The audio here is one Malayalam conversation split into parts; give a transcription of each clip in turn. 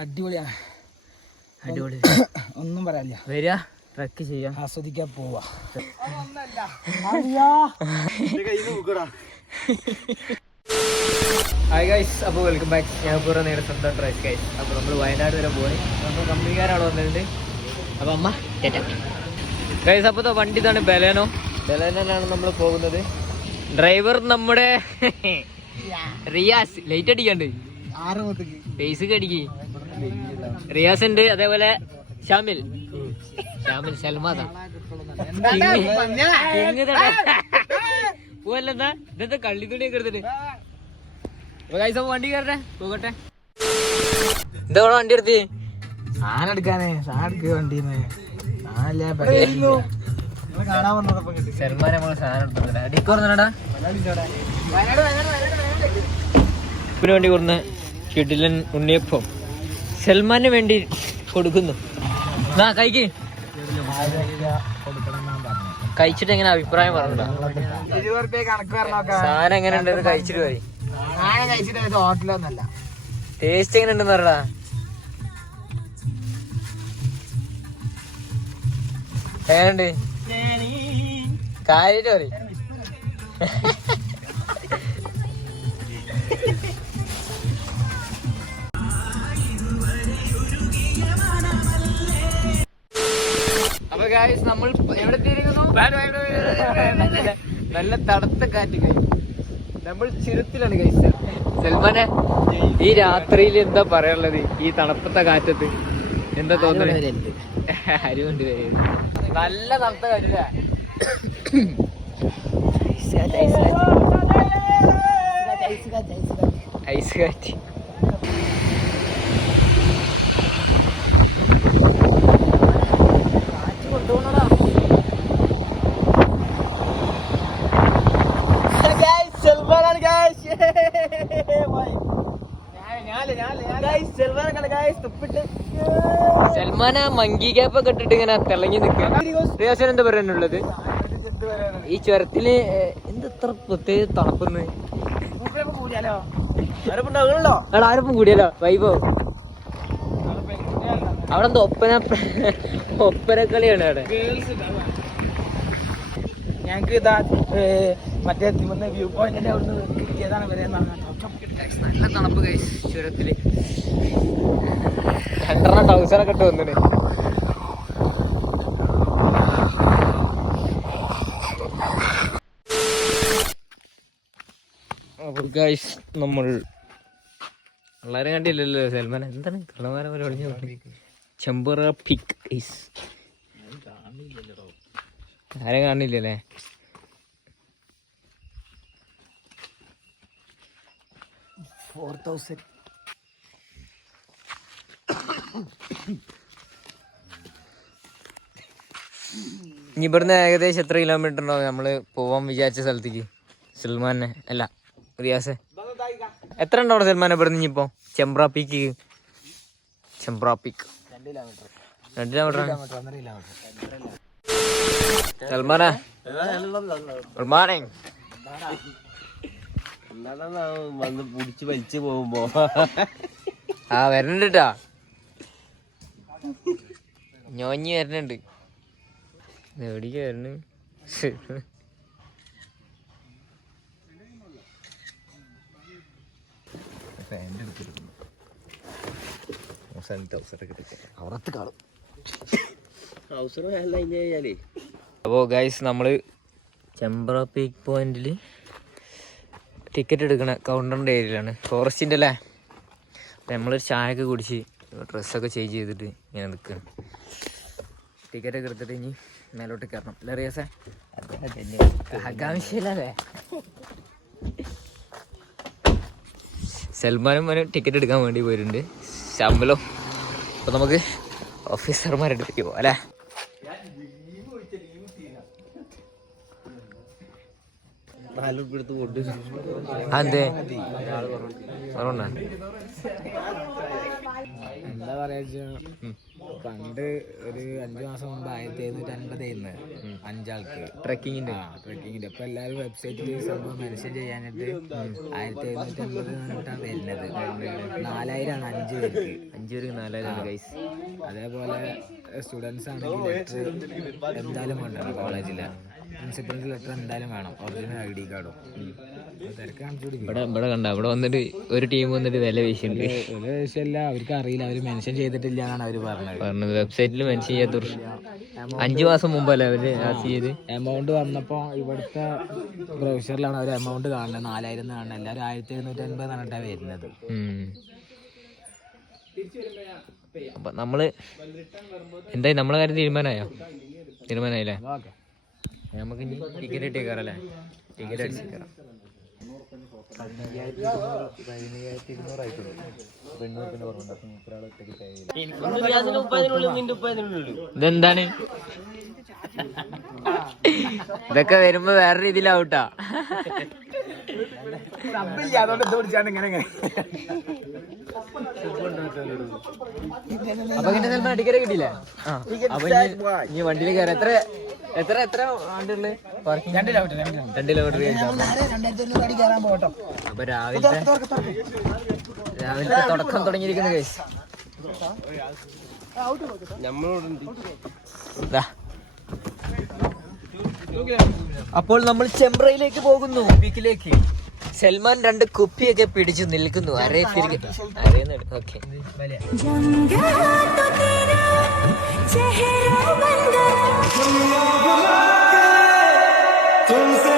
അടിപൊളിയാണ് അടിപൊളി. ഒന്നും പറയാനില്ല. വരിക ട്രക്ക് ചെയ്യാം ആസ്വദിക്കാൻ പോവാ. ഹായ് ഗൈസ് അപ്പോൾ വെൽക്കം ബാക്ക് ഞാൻ പൂർണ നേരെ സ്വന്തം ട്രൈസ് ഗൈസ് അപ്പോൾ നമ്മൾ വയനാട് വരെ പോയി. നമ്മൾ കമ്പനിക്കാരാണ് വന്നിട്ടുണ്ട്. അപ്പോൾ അമ്മ ഗൈസ് അപ്പോൾ വണ്ടി ഇതാണ് ബലേനോ. ബലേനാണ് നമ്മൾ പോകുന്നത്. ഡ്രൈവർ നമ്മുടെ റിയാസ്. ലൈറ്റ് അടിക്കാണ്ട്. ഫേസ് അടിക്ക്. റിയാസ് ഉണ്ട് അതേപോലെ ഷാമിൽ. ഷാമിൽ സൽമാദ. ഇതെന്താ കള്ളി തുണിയൊക്കെ എടുത്തിട്ട്? വണ്ടി കയറട്ടെ? പോകട്ടെ. എന്താ വണ്ടി എടുത്ത്? സാധനം എടുക്കാനേ സാധനം എടുക്കുക വണ്ടിന്ന്. പിന്നെ വണ്ടി കൊടുന്ന. കിടിലൻ ഉണ്ണിയപ്പം. സൽമാന് വേണ്ടി കൊടുക്കുന്നു. പറഞ്ഞു കഴിച്ചിട്ട് എങ്ങനെ അഭിപ്രായം പറഞ്ഞോക്കെ സാധനം എങ്ങനെ കഴിച്ചിട്ട് പോയി. ടേസ്റ്റ് എങ്ങനെ ഉണ്ടെന്ന് പറയടാ എങ്ങനെയുണ്ട്? കാര്യമായിട്ട് ഗായ്സ് നമ്മൾ എവിടെ നല്ല- തണുത്ത കാറ്റ് നമ്മൾ ചുരത്തിലാണ് ഗൈസ് സൽമാനെ ഈ രാത്രിയിൽ എന്താ പറയാനുള്ളത്? ഈ തണുപ്പത്തെ കാറ്റത്ത് എന്താ തോന്നുന്നത് അരികൊണ്ട് നല്ല തണുത്ത കാറ്റില്ല ഐസ് കാറ്റ്. സൽമാൻ ആ മങ്കി ക്യാപ്പ് ഒക്കെ ഇട്ടിട്ട് ഇങ്ങനെ തിളങ്ങി നിൽക്കുക റിയാസൻ എന്താ പറയാനുള്ളത് ഈ ചുരത്തിൽ എന്ത് ഇത്ര പ്രത്യേക തണുപ്പെന്ന്? എടാ ആരൊപ്പം കൂടിയല്ലോ വൈബോ? അവിടെ എന്താ ഒപ്പന ഒപ്പന കളിയാണ് അവിടെ. ഞങ്ങൾക്ക് ഇതാ മറ്റേ വ്യൂ പോയിന്റിന്റെ അവിടുന്ന് കിട്ടിയതാണ് വരെ നല്ല തണുപ്പ് കൈസ് ചുരത്തിൽ. ടൗസറൊക്കെ ഇട്ട് വന്നിട്ട് ഗൈസ് നമ്മൾ വളരെ കണ്ടില്ലല്ലോ സൽമാൻ എന്താണ് കള്ളമാരെ പോലെ ഒളിഞ്ഞു ചെമ്പറ പിക്ക് ഗൈസ് ആരും കാണില്ലല്ലേ? ഫോർ തൗസൻഡ് ഇനി ഇവിടുന്ന് ഏകദേശം എത്ര കിലോമീറ്റർ ഉണ്ടാവും നമ്മൾ പോവാൻ വിചാരിച്ച സ്ഥലത്തേക്ക്? സൽമാനെ അല്ല റിയാസെ. എത്ര ഉണ്ടാവും സൽമാൻ ഇവിടുന്ന് ഇനിയിപ്പോ ചെമ്പ്ര പീക്ക് ചെമ്പ്ര പീക്ക് രണ്ട് കിലോമീറ്റർ സൽമാനെ. ഗുഡ് മോർണിംഗ് വന്ന് പിടിച്ച് വലിച്ചു പോകുമ്പോ? ആ വരണുണ്ട് ട്ടാ. ഞോഞ്ഞി വരണുണ്ട് എവിടേക്ക് വരണ അപ്പോ അപ്പോൾ ഗൈസ് നമ്മൾ ചെമ്പ്ര പീക്ക് പോയിന്റിൽ ടിക്കറ്റ് എടുക്കണ കൗണ്ടറിന്റെ ഏരിയയിലാണ്. ഫോറസ്റ്റിന്റെ അല്ലേ? നമ്മളൊരു നമ്മളൊരു ചായയൊക്കെ കുടിച്ച് ഡ്രസ്സൊക്കെ ചേഞ്ച് ചെയ്തിട്ട് ഇങ്ങനെ നിൽക്കുകയാണ് ടിക്കറ്റൊക്കെ എടുത്തിട്ട് ഇനി മേലോട്ട് കയറണം. അല്ലേ റിയാസേ ആകാംക്ഷയില്ലല്ലേ സൽമാനും മോനും ടിക്കറ്റ് എടുക്കാൻ വേണ്ടി പോയിട്ടുണ്ട്. ശമ്പലം അപ്പോൾ നമുക്ക് ഓഫീസർമാരെടുത്തേക്ക് പോകാം അല്ലേ? അതെ. എന്താ പറയാ പണ്ട് ഒരു അഞ്ചു മാസം മുമ്പ് ആയിരത്തി എഴുന്നൂറ്റി അൻപതായിരുന്നു അഞ്ചാൾക്ക്. ട്രക്കിങ്ങിന്റെ. ട്രക്കിങ്ങിന്റെ. ഇപ്പൊ എല്ലാവരും വെബ്സൈറ്റിൽ സംഭവം മെൻഷൻ ചെയ്യാനായിട്ട് ആയിരത്തി എഴുന്നൂറ്റി അൻപത് എന്നിട്ടാണ് വരുന്നത്. നാലായിരമാണ് അഞ്ച് പേർക്ക്. അഞ്ചു പേർക്ക് നാലായിരം ഗൈസ് അതേപോലെ സ്റ്റുഡൻസ് ആണെങ്കിൽ ലെറ്റർ എന്തായാലും കൊണ്ടുവരണം കോളേജിലെ പ്രിൻസിപ്പലിന്റെ ലെറ്റർ എന്തായാലും വേണം. ഒറിജിനൽ ഐ ഡി കാർഡും. ഇവിടെ ഇവിടെ കണ്ട ഇവിടെ വന്നിട്ട് ഒരു ടീം വന്നിട്ട് വില വീശുന്നുണ്ട് വില വീശല്ല അവർക്ക് അറിയില്ല അവർ മെൻഷൻ ചെയ്തിട്ടില്ല എന്നാണ് അവർ പറഞ്ഞത്. പറഞ്ഞത്. വെബ്സൈറ്റിൽ മെൻഷൻ ചെയ്യാത്ത അഞ്ചു മാസം മുമ്പല്ലേ അവർ ചെയ്ത്? എമൗണ്ട് വന്നപ്പോ ഇവിടുത്തെ ബ്രൗഷറിലാണ് അവർ എമൗണ്ട് കാണുന്നത്. നാലായിരം കാണുന്നത്. എല്ലാവരും ആയിരത്തി എഴുന്നൂറ്റി അൻപത് പറഞ്ഞിട്ടാണ് വരുന്നത്. അപ്പൊ നമ്മൾ എന്തായി? നമ്മളെ കാര്യം തീരുമാനമായോ? തീരുമാനമായില്ലേ? നമുക്ക് ഇനി ടിക്കറ്റ് കിട്ടിയേക്കാറല്ലേ ടിക്കറ്റ് അടിച്ചേക്കാറാം ഇതെന്താണ്? ഇതൊക്കെ വരുമ്പോ വേറെ രീതിയിലാവൂട്ടാ. അതുകൊണ്ട് ഇത് പിടിച്ചാണ് ഇങ്ങനെ ഇങ്ങനെ. അപ്പൊ ഇങ്ങനെ ചിലപ്പോ ടിക്കറ്റ് കിട്ടിയില്ലേ? ആ. അപ്പൊ ഇനി- വണ്ടിയിൽ കയറാം. എത്ര എത്ര എത്ര പാർക്കിംഗ് രണ്ട് കിലോമീറ്റർ രണ്ട് കിലോമീറ്റർ അപ്പൊ രാവിലത്തെ രാവിലത്തെ തുടക്കം തുടങ്ങിയിരിക്കുന്ന കേസ് ദാ. അപ്പോൾ നമ്മൾ ചെമ്പ്രയിലേക്ക് പോകുന്നു പീക്കിലേക്ക് സൽമാൻ രണ്ട് കുപ്പിയൊക്കെ പിടിച്ചു നിൽക്കുന്നു. അരേ തിരികെ ഓക്കെ. जंगा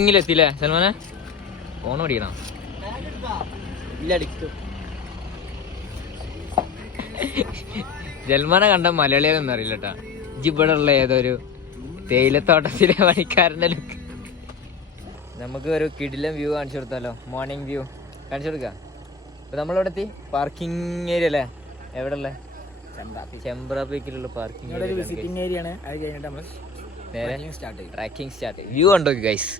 എത്തില്ലേ സൽമാനെ? ഫോൺ പഠിക്കണം ജൽമാനെ കണ്ട മലയാളിയൊന്നും അറിയില്ല കേട്ടാ ഇവിടെ ഉള്ള ഏതൊരു തേയിലത്തോട്ടത്തിലെ പണിക്കാരന്റെ ലുക്ക് നമുക്ക് ഒരു കിടിലം വ്യൂ കാണിച്ചു കൊടുത്താലോ? മോർണിംഗ് വ്യൂ കാണിച്ചു കൊടുക്കാം? ഇപ്പം നമ്മളിവിടെ എത്തി പാർക്കിംഗ് ഏരിയ അല്ലേ എവിടെ ഉള്ളേ ചെമ്പ്ര പീക്കിലുള്ള പാർക്കിംഗ് വിസിറ്റിംഗ് ഏരിയ ആണ്. അത് കഴിഞ്ഞിട്ട് നമ്മൾ നേരെ ട്രാക്കിംഗ് സ്റ്റാർട്ട് വ്യൂ കണ്ടോ ഗൈസ്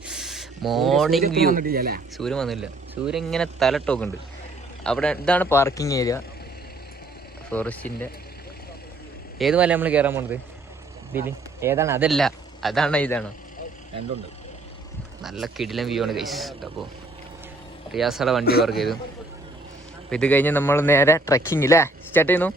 മോർണിംഗ് വ്യൂ സൂര്യൻ വന്നില്ല. സൂര്യൻ ഇങ്ങനെ തലട്ടോക്കുണ്ട് അവിടെ ഇതാണ് പാർക്കിംഗ് ഏരിയ ഫോറസ്റ്റിന്റെ ഏത് മല നമ്മൾ കയറാൻ പോണത്? ഇതിൽ. ഏതാണ്? അതല്ല. അതാണ് ഇതാണോ. രണ്ടുണ്ട്. നല്ല കിടിലം വ്യൂ ആണ് ഗൈസ് അപ്പോൾ റിയാസയുടെ വണ്ടി വർക്ക് ചെയ്തു. അപ്പോൾ ഇത് കഴിഞ്ഞ് നമ്മൾ നേരെ ട്രക്കിംഗ് ഇല്ലേ സ്റ്റാർട്ട് ചെയ്യുന്നു.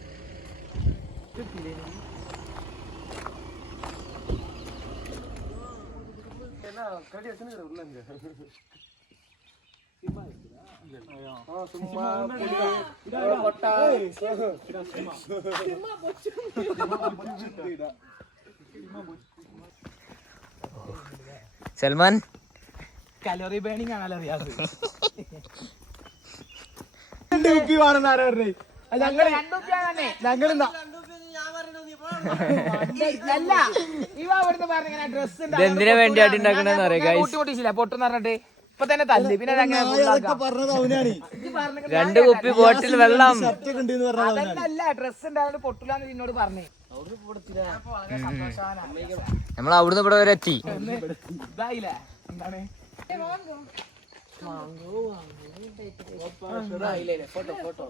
സൽമാൻ? കലോറി ബേണിംഗ് ആണല്ലോ അറിയാതെ ഞങ്ങൾ കുപ്പി വേണമെന്ന് വേണ്ടി ഇതെന്തിനാ വേണ്ടിയായിട്ട് ഉണ്ടാക്കണെന്ന് അറിയാം പൊട്ടെന്ന് പറഞ്ഞിട്ട് ഇപ്പൊ തന്നെ തല്ലി. പിന്നെ രണ്ട് കുപ്പി ബോട്ടിൽ വെള്ളം. അതല്ല ഡ്രസ് ഉണ്ടായത് പൊട്ടില്ലാന്ന് നിന്നോട് പറഞ്ഞേ. നമ്മൾ അവിടുന്ന് ഇവിടെ വരെ എത്തി. ഇതായില്ലേ? എന്താണ്? ഫോട്ടോ ഫോട്ടോ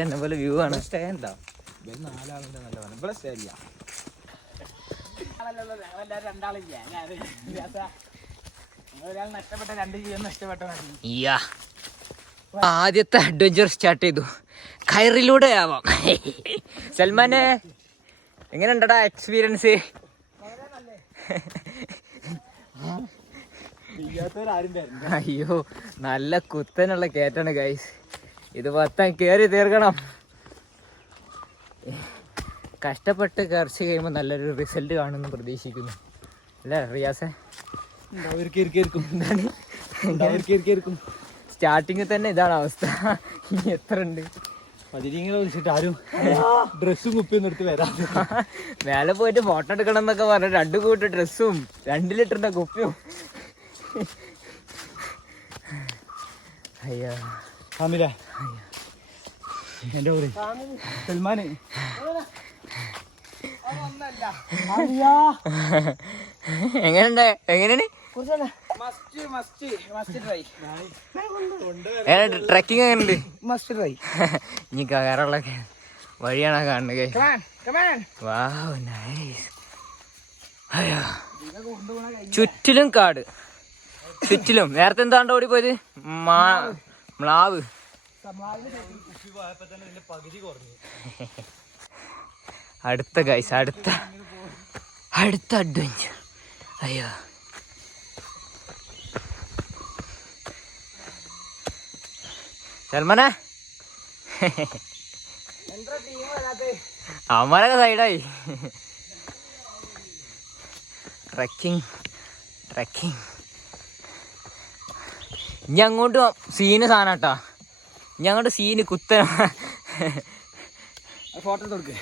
എന്നെ പോലെ വ്യൂ ആണ്. സ്റ്റേ ഉണ്ടോ. ആദ്യത്തെ അഡ്വഞ്ചർ സ്റ്റാർട്ട് ചെയ്തു. കയറിലൂടെ ആവാം. സൽമാനെ. എങ്ങനെയുണ്ടടാ എക്സ്പീരിയൻസ് അയ്യോ നല്ല കുത്തനുള്ള കയറ്റാണ് ഗൈസ് ഇത് മൊത്തം കയറി തീർക്കണം. കഷ്ടപ്പെട്ട് കയറിച്ച് കഴിയുമ്പോൾ നല്ലൊരു റിസൾട്ട് കാണുമെന്ന് പ്രതീക്ഷിക്കുന്നു. അല്ലേ റിയാസെ? സ്റ്റാർട്ടിങ്ങിൽ തന്നെ ഇതാണ് അവസ്ഥ. ഇനി എത്ര ഉണ്ട്? വിളിച്ചിട്ട് ആരും ഡ്രസ്സും കുപ്പിയൊന്നും എടുത്ത് വരാം മേലെ പോയിട്ട് ഫോട്ടോ എടുക്കണം എന്നൊക്കെ പറഞ്ഞു രണ്ട് കൂട്ട് ഡ്രസ്സും രണ്ട് ലിറ്ററിന്റെ കുപ്പിയും. അയ്യോ. എന്റെ ഊര് സൽമാന്. എങ്ങനെയുണ്ട്? എങ്ങനെയാണ്? Must must must try trekking എങ്ങനെയുണ്ട്? മസ്റ്റ് ട്രൈ ഇനി കയറുള്ള വഴിയാണ് കാണുന്നത്? കമാൻ കമാൻ വാവ് നൈസ് അയ്യോ. ചുറ്റിലും കാട്. ചുറ്റിലും. നേരത്തെ എന്താണ്ട് ഓടി പോയത്? മാ മ്ലാവ്. അടുത്ത ഗൈസ് അടുത്ത. അടുത്ത അഡ്വഞ്ചർ അയ്യോ. സൽമാനെ? അവന്മാരൊക്കെ സൈഡായി. ട്രക്കിംഗ് ട്രക്കിംഗ് ഇനി അങ്ങോട്ട് സീന് സാധനം കേട്ടോ ഇനി അങ്ങോട്ട് സീന് കുത്തന ഫോട്ടോ കൊടുക്ക്.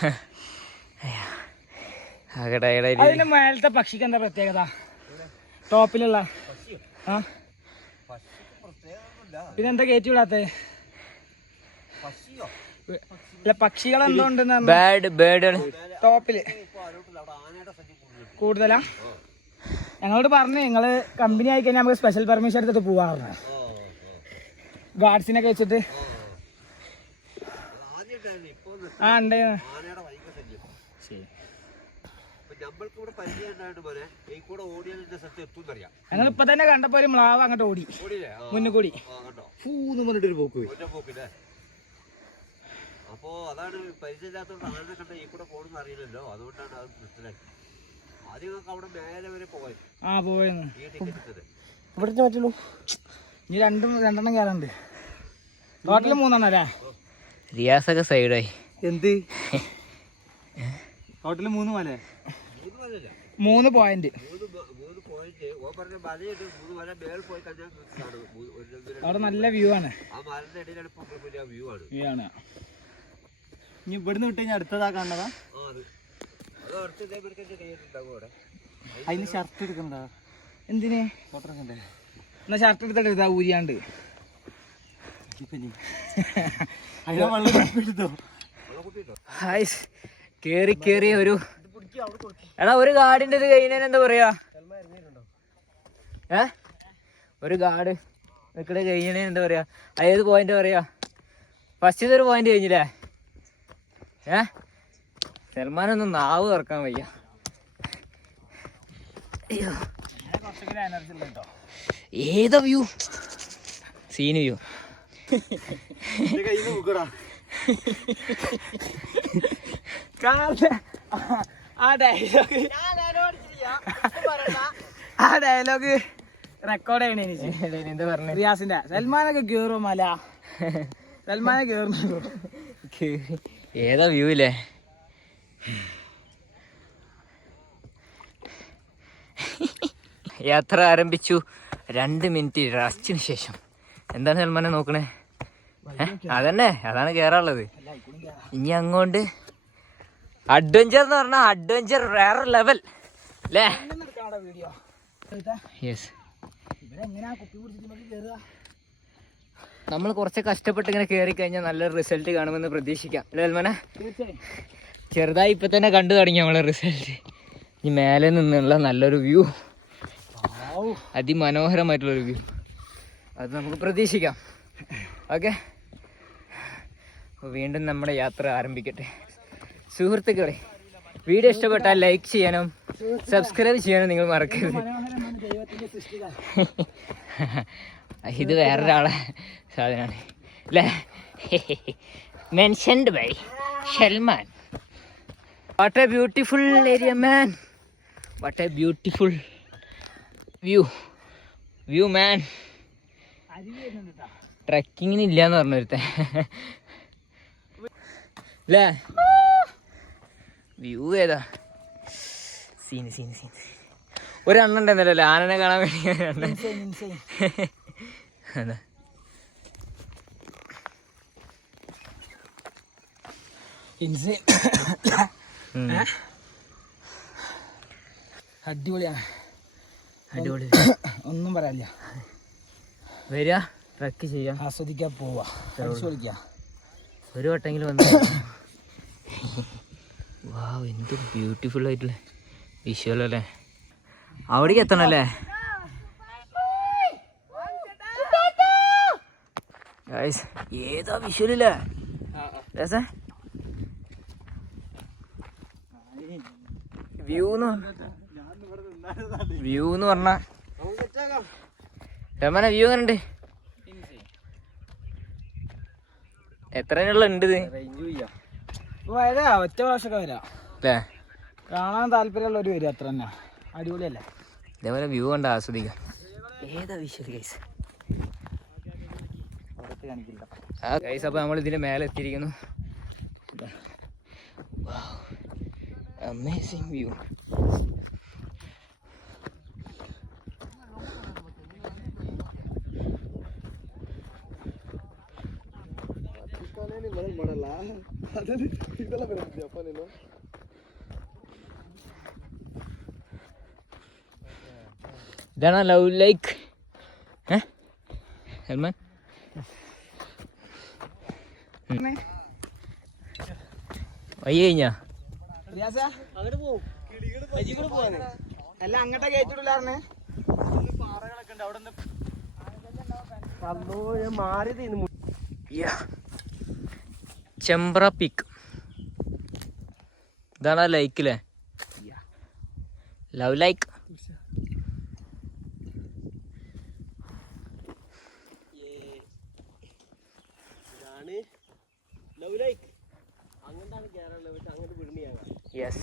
ഹ അതിന്റെ മേലത്തെ പക്ഷിക്ക് എന്താ പ്രത്യേകത? ടോപ്പിലുള്ള ആ? പിന്നെ എന്താ കയറ്റി വിടാത്ത? അല്ല പക്ഷികൾ എന്തോ ഉണ്ടെന്ന് ബാഡ് ബേഡുകൾ ടോപ്പിൽ. കൂടുതലാ? ഞങ്ങളോട് പറഞ്ഞു ഞങ്ങൾ കമ്പനി ആയി കഴിഞ്ഞാൽ നമുക്ക് സ്പെഷ്യൽ പെർമിഷൻ എടുത്തിട്ട് പോവാറുണ്ട് ഗാർഡ്സിനൊക്കെ വെച്ചിട്ട്. ആ ഉണ്ട് നമ്മൾക്ക് ഇവിടെ പരിചയം ഉണ്ടായിട്ട് പോലെ ഈ കൂടെ ഓടിയതിന്റെ സത്യം എത്തും അറിയാം ഞങ്ങൾ ഇപ്പൊ തന്നെ കണ്ടപ്പോ ഒരു മ്ലാവ് അങ്ങോട്ട് ഓടി. ഓടിയില്ലേ? മുന്നിൽ കൂടി ഫൂന്ന് പറഞ്ഞിട്ടൊരു പോക്ക് പോയി. ഒറ്റ പോക്കില്ലേ? അപ്പോ അതാണ് പരിചയമില്ലാത്തോണ്ട് ആനെ കണ്ട ഈ കൂടെ പോകണമെന്ന് അറിയില്ലല്ലോ. അതുകൊണ്ടാണ് അത് മനസ്സിലാക്കി ആദ്യം ഞങ്ങൾക്ക് അവിടെ മേലെ വരെ പോയത് ആ പോയെന്ന്. ഈ ടിക്കറ്റ് എടുത്തത്. ഇവിടുത്തെ പറ്റുള്ളൂ. ഇനി രണ്ടും രണ്ടെണ്ണം കയറുണ്ട് ടോട്ടൽ മൂന്നെണ്ണം അല്ലേ? റിയാസൊക്കെ സൈഡായി എന്ത്? ടോട്ടൽ മൂന്ന് മല മൂന്ന് പോയിന്റ്. അവിടെ നല്ല വ്യൂ ആണ്. വ്യൂ ആണ്. ഇനി ഇവിടുന്ന് വിട്ട് കഴിഞ്ഞാൽ അടുത്തതാ കാണുന്നതാ? അതിന് ഷർട്ട് എടുക്കണ്ട? എന്തിനെ? എന്നാ ഷർട്ട് എടുത്തിട്ട് ഇതാ ഊരിയാണ്ട്. ഹായ് കേറി കേറി ഒരു എടാ ഒരു ഗാർഡിന്റെ ഇത് കഴിഞ്ഞാൽ എന്താ പറയാ? ഏ? ഒരു ഗാർഡ് നിക്കടെ കഴിഞ്ഞാൽ എന്താ പറയാ? ഏത് പോയിന്റ് പറയാ? ഫസ്റ്റ് ഇതൊരു പോയിന്റ് കഴിഞ്ഞില്ലേ? ഏ? സൽമാനൊന്നും നാവ് തുറക്കാൻ വയ്യ. ഏതാ വ്യൂ സീൻ വ്യൂ ആ ഡയലോഗ് ആ ഡയലോഗ് റെക്കോർഡ് ചെയ്യണേ എനിക്ക് പറഞ്ഞു? റിയാസിന്റെ. സൽമാനൊക്കെ കേറും മല? സൽമാനെ കേറുന്നു ഏതാ വ്യൂ ഇല്ലേ? യാത്ര ആരംഭിച്ചു രണ്ട് മിനിറ്റ് റസ്റ്റിന് ശേഷം. എന്താണ് സൽമാനെ നോക്കണേ? അതന്നെ അതാണ് കേറാനുള്ളത്. ഇനി അങ്ങോട്ട് അഡ്വഞ്ചർ എന്ന് പറഞ്ഞാൽ അഡ്വഞ്ചർ വേറെ ലെവൽ അല്ലേ വീഡിയോ യെസ് ഇവരെങ്ങനെയാ കുപ്പി പിടിച്ചിട്ട് നമുക്ക് കേറുക? നമ്മൾ കുറച്ച് കഷ്ടപ്പെട്ട് ഇങ്ങനെ കയറി കഴിഞ്ഞാൽ നല്ലൊരു റിസൾട്ട് കാണുമെന്ന് പ്രതീക്ഷിക്കാം. അല്ലേ അൽമന? ചെറുതായി ഇപ്പൊ തന്നെ കണ്ടു തുടങ്ങി നമ്മളെ റിസൾട്ട് ഈ മേലെ നിന്നുള്ള നല്ലൊരു വ്യൂ അതിമനോഹരമായിട്ടുള്ളൊരു വ്യൂ അത് നമുക്ക് പ്രതീക്ഷിക്കാം. ഓക്കെ വീണ്ടും നമ്മുടെ യാത്ര ആരംഭിക്കട്ടെ. സുഹൃത്തുക്കളെ വീഡിയോ ഇഷ്ടപ്പെട്ടാൽ ലൈക്ക് ചെയ്യാനും സബ്സ്ക്രൈബ് ചെയ്യാനും നിങ്ങൾ മറക്കരുത്. ഇത് വേറൊരാളെ സാധനമാണ്. അല്ലേ mentioned by Salman what a beautiful area man what a beautiful view view man അരുവി വരുന്നുണ്ട് കേട്ടോ ട്രക്കിങ്ങിന് ഇല്ലാന്ന് പറഞ്ഞൊരുത്തേ അല്ലേ വ്യൂ ഏതാ സീന് സീന്. സീന് ഒരെണ്ണം ഉണ്ടായിരുന്നല്ലോ ആനനെ കാണാൻ വേണ്ടി. അതെ. ഇൻസൈൻ ഉം. അടിപൊളിയാണ്. അടിപൊളി. ഒന്നും പറയാനില്ല. വരിക ട്രക്ക് ചെയ്യാം. ആസ്വദിക്കാൻ പോവാ. ഒരു വട്ടെങ്കിലും വന്ന്. വാവ് എന്ത് ബ്യൂട്ടിഫുൾ ആയിട്ടുള്ള വിഷ്വൽ അല്ലേ? അവിടേക്ക് എത്തണല്ലേ ഏതാ വിഷ്വലില്ലേ വ്യൂ എന്ന് വ്യൂ എന്ന് പറഞ്ഞ രമന വ്യൂ എങ്ങനെ ഉണ്ട് എത്ര ഉണ്ട് ഇത്? വരാ ഒറ്റ പ്രാവശ്യമൊക്കെ വരാം. അല്ലേ കാണാൻ താല്പര്യമുള്ളവർ വരും അത്ര തന്നെ. അടിപൊളിയല്ലേ? ഇതേപോലെ വ്യൂ കണ്ട് ആസ്വദിക്കാം. ഏതാ വിഷ്വൽ ഗൈസ് ഗൈസ് അപ്പോൾ നമ്മൾ ഇതിന്റെ മേലെ എത്തിയിരിക്കുന്നു. അമേസിങ് വ്യൂ ഇതാണ് ലവ് ലൈക്ക് ഏ സൽമാൻ വയ്യ കഴിഞ്ഞാ അല്ല അങ്ങോട്ടേ കയറ്റിടില്ലാർന്ന് ചെമ്പ്ര പീക്ക് ഇതാണ് ആ ലൈക്കില്ലേ ലവ് ലൈക്ക് യെസ്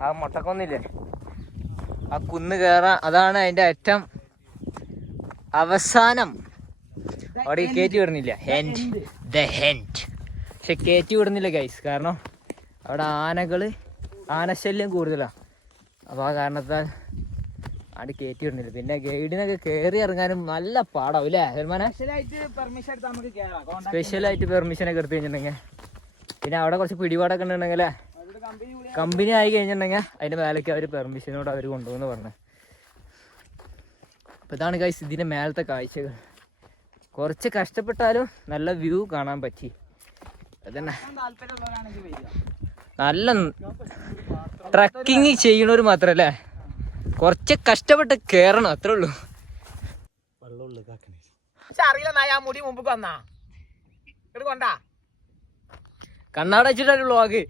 ആ മുട്ടക്കൊന്നില്ലേ? ആ കുന്ന് കയറാൻ അതാണ് അതിന്റെ ഏറ്റവും അവസാനം. അവിടെ കയറ്റി വരുന്നില്ല ഹെൻഡ് ദ പക്ഷെ കയറ്റി വിടുന്നില്ല ഗൈസ് കാരണം അവിടെ ആനകൾ ആനശല്യം കൂടുതലാണ് അപ്പോൾ ആ കാരണത്താൽ അവിടെ കയറ്റി വിടുന്നില്ല. പിന്നെ ഗൈഡിനൊക്കെ കയറി ഇറങ്ങാനും നല്ല പാടാവും അല്ലേ സൽമാനെ? സ്പെഷ്യലായിട്ട് പെർമിഷൻ എടുത്ത് ഒക്കെ എടുത്തു കഴിഞ്ഞിട്ടുണ്ടെങ്കിൽ. പിന്നെ അവിടെ കുറച്ച് പിടിപാടൊക്കെ ഉണ്ടെങ്കിൽ അവരുടെ കമ്പനി ആയി കഴിഞ്ഞിട്ടുണ്ടെങ്കിൽ അതിന്റെ മേലേക്ക് അവർ പെർമിഷനോട് അവർ കൊണ്ടുപോകുന്നു പറഞ്ഞു. അപ്പൊ ഇതാണ് ഗൈസ് ഇതിന്റെ മേലത്തെ കാഴ്ചകൾ. കുറച്ച് കഷ്ടപ്പെട്ടാലും നല്ല വ്യൂ കാണാൻ പറ്റി. അതന്നെ. നല്ല ട്രക്കിങ് ചെയ്യണവർ മാത്രല്ലേ? കുറച്ച് കഷ്ടപ്പെട്ട് കേറണം അത്രേ ഉള്ളൂ. അറിയില്ല നാ ഞാൻ മുടി മുമ്പ് വന്നാ. കൊണ്ടാ. കണ്ണാട വെച്ചിട്ടൊരു വ്ളോഗ്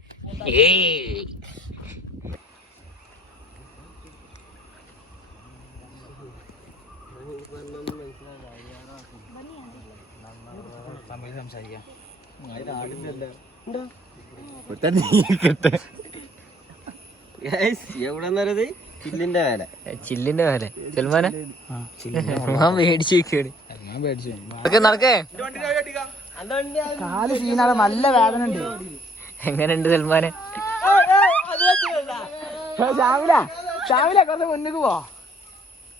തമിഴ് സംസാരിക്കാം ചില്ലിന്റെ വേല ചില്ലിന്റെ സൽമാനെ ഞാൻ മേടിച്ചു വെക്കാണ് നടക്കേ? കാൽ സീനാണ് നല്ല വേദന ഉണ്ട്. എങ്ങനെയുണ്ട് സൽമാനെ? ശ്യാമില ശ്യാമില കുറച്ച് മുന്നിക്ക് പോ.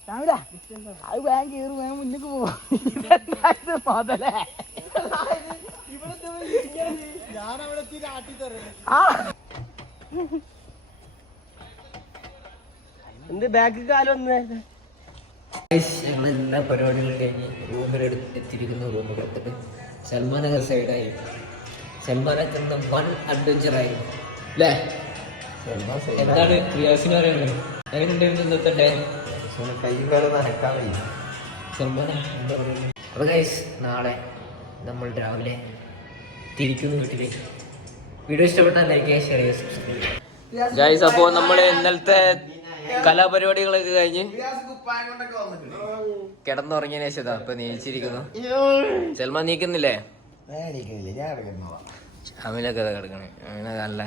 ശ്യാമില അത് വേഗം കീറി വേഗം മുന്നിക്ക് പോ. ഇതെന്താ മുതലേ? എന്ത് ബാക്ക് കാലൊന്ന് ഞങ്ങൾ എല്ലാ പരിപാടികളും കഴിഞ്ഞ് റൂമിൽ എത്തിയിരിക്കുന്നു സൽമാൻ നഗർ സൈഡായി. സൽമാൻ എത്തുന്ന വൺ അഡ്വഞ്ചറായി അല്ലേ? എന്താണ് ക്രിയാസിന് പറയുന്നത്? എങ്ങനെയുണ്ടായിരുന്നു ഇന്നത്തെ ഡേ കൈ വേറെ നടക്കാൻ വയ്യ. സൽമാൻ എന്താ പറയുന്നത് അപ്പോൾ ഗൈസ് നാളെ നമ്മൾ രാവിലെ തിരിക്കുന്നു വീട്ടിലേക്ക്. വീഡിയോ ഇഷ്ടപ്പെട്ടാൽ ലൈക്ക് ചെയ്യുക ഷെയർ ചെയ്യുക സബ്സ്ക്രൈബ് ചെയ്യുക. ഗൈസ് അപ്പോൾ നമ്മൾ ഇന്നലത്തെ കലാപരിപാടികളൊക്കെ കഴിഞ്ഞ് കിടന്നുറങ്ങിയ ശേഷം അപ്പൊ നീച്ചിരിക്കുന്നു. ചെൽമ നീക്കുന്നില്ലേ? അമിലൊക്കെ ഇതാ കിടക്കണേ. അങ്ങനെ നല്ല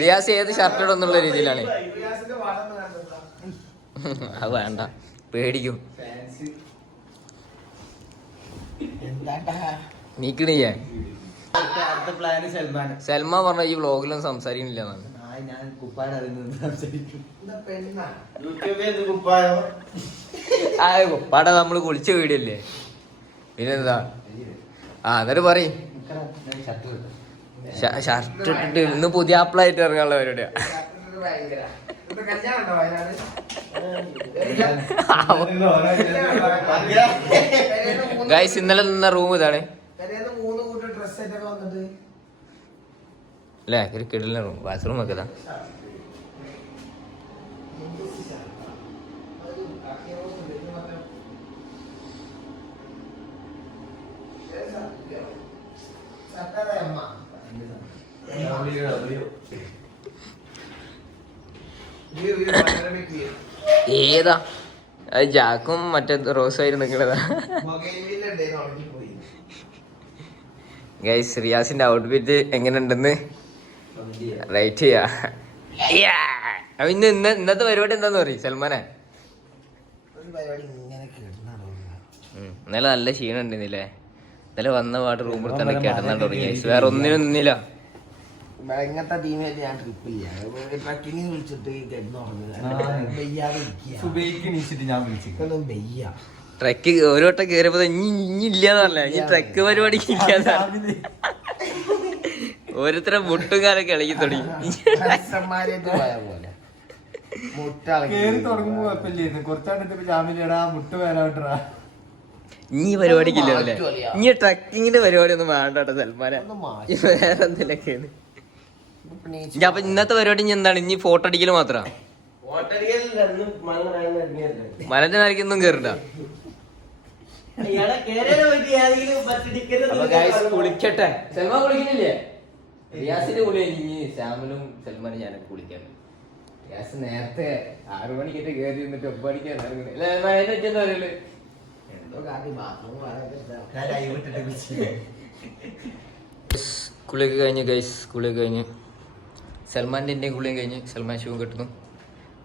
റിയാസ് ഏത് ഷർട്ട് ഇടുന്നുള്ള രീതിയിലാണ്. അത് വേണ്ട. പേടിക്കും. നീക്കണില്ലേ? സൽമാൻ പറഞ്ഞ ഈ വ്ളോഗിലും സംസാരിക്കണില്ല എന്നാണ്. കുപ്പാട് ആ പട നമ്മൾ കുളിച്ച വീടല്ലേ? പിന്നെന്താ? ആ എന്നിട്ട് പറയും. ഷർട്ട് ഷർട്ട് ഇട്ടിട്ട് ഇന്ന് പുതിയ ആപ്പിളായിട്ട് ഇറങ്ങാനുള്ള പരിപാടിയാ. ഗൈസ് ഇന്നലെ നിന്ന റൂം ഇതാണ്. മൂന്ന് കൂട്ടം ഡ്രസ് ഒക്കെ വന്നിട്ട്. അല്ലേ? ഒരു കിടലിന റൂം ബാത്റൂം ഒക്കെ ഇതാ. അമ്മ. ഏതാ? അത് ജാക്കും മറ്റേ റോസും ആയിരുന്നു നിങ്ങളതാ. ഗൈസ് റിയാസിന്റെ ഔട്ട്ഫിറ്റ് എങ്ങനെയുണ്ടെന്ന്? റൈറ്റ് ചെയ്യാ. ഇന്ന് ഇന്ന ഇന്നത്തെ പരിപാടി എന്താന്ന് പറയും സൽമാനെ. ഇന്നലെ നല്ല ക്ഷീണം ഉണ്ടെന്നില്ലേ ഇന്നലെ വന്ന പാട്ട് റൂമിൽ തന്നെ കേട്ടെന്നാണ് തുടങ്ങി വേറെ ഒന്നിനും നിന്നില്ല. ഇങ്ങനത്തെ ടീമായിട്ട് ഞാൻ ട്രിപ്പ് ചെയ്യാം ട്രക്കിങ് വിളിച്ചിട്ട് നീച്ചിട്ട് ഞാൻ വെയ്യ. ട്രക്ക് ഒരു വട്ടം കേറിയപ്പോ ഇനി ഈ ഇല്ലാന്ന് പറഞ്ഞ ഇനി ട്രക്ക് പരിപാടി ഇല്ലാന്ന് ഓരോരുത്തരെ മുട്ടും കാലൊക്കെ ഇളകി തുടങ്ങി. പോലെ. കേറി തുടങ്ങുമ്പോ കുഴപ്പമില്ലായിരുന്നു. കുറച്ചാണ്ടിട്ട് ജാമ്യടാ മുട്ട് വരാട്ടാ ഇനി പരിപാടിക്കില്ല ഇനി ട്രക്കിങ്ങിന്റെ പരിപാടി ഒന്നും വേണ്ട കേട്ടോ സൽമാനെ. വേറെ എന്തെങ്കിലുമൊക്കെയാണ് അപ്പൊ ഇന്നത്തെ പരിപാടി ഇനി എന്താണ്? ഇനി ഫോട്ടോ അടിക്കൽ മാത്രം? മലന്റെ നരക്കൊന്നും കേറില്ല കുളിക്കട്ടെ. സൽമാൻ കുളിക്കുന്നില്ലേ? റിയാസിന്റെ കുളി സാമനും സൽമാനും ഞാനും കുളിക്കാൻ. റിയാസ് നേരത്തെ ആറു മണിക്കിട്ട് കയറി നിന്നിട്ട് ഇറങ്ങുന്നത് അല്ലേ പറ്റി എന്താ പറയൽ? എന്തോ കാര്യം ബാത്റൂം കുളിയൊക്കെ കഴിഞ്ഞ് ഗൈസ് കുളിയൊക്കെ കഴിഞ്ഞ്. സൽമാന്റെ എന്റെയും കുളിയും കഴിഞ്ഞ് സൽമാൻ ഷൂ കിട്ടുന്നു.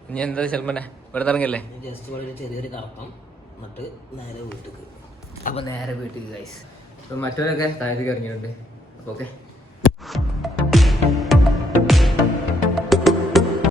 ഇനി എന്താ സൽമാനെ? ഇവിടെ ഇറങ്ങല്ലേ? ജസ്റ്റ് വളരെ ചെറിയൊരു കറപ്പം എന്നിട്ട് നേരെ വീട്ടിൽ അപ്പൊ നേരെ വീട്ടിൽ ഗൈസ് അപ്പൊ മറ്റവരൊക്കെ താഴത്തേക്ക് ഇറങ്ങിയിട്ടുണ്ട്. അപ്പൊ ഓക്കെ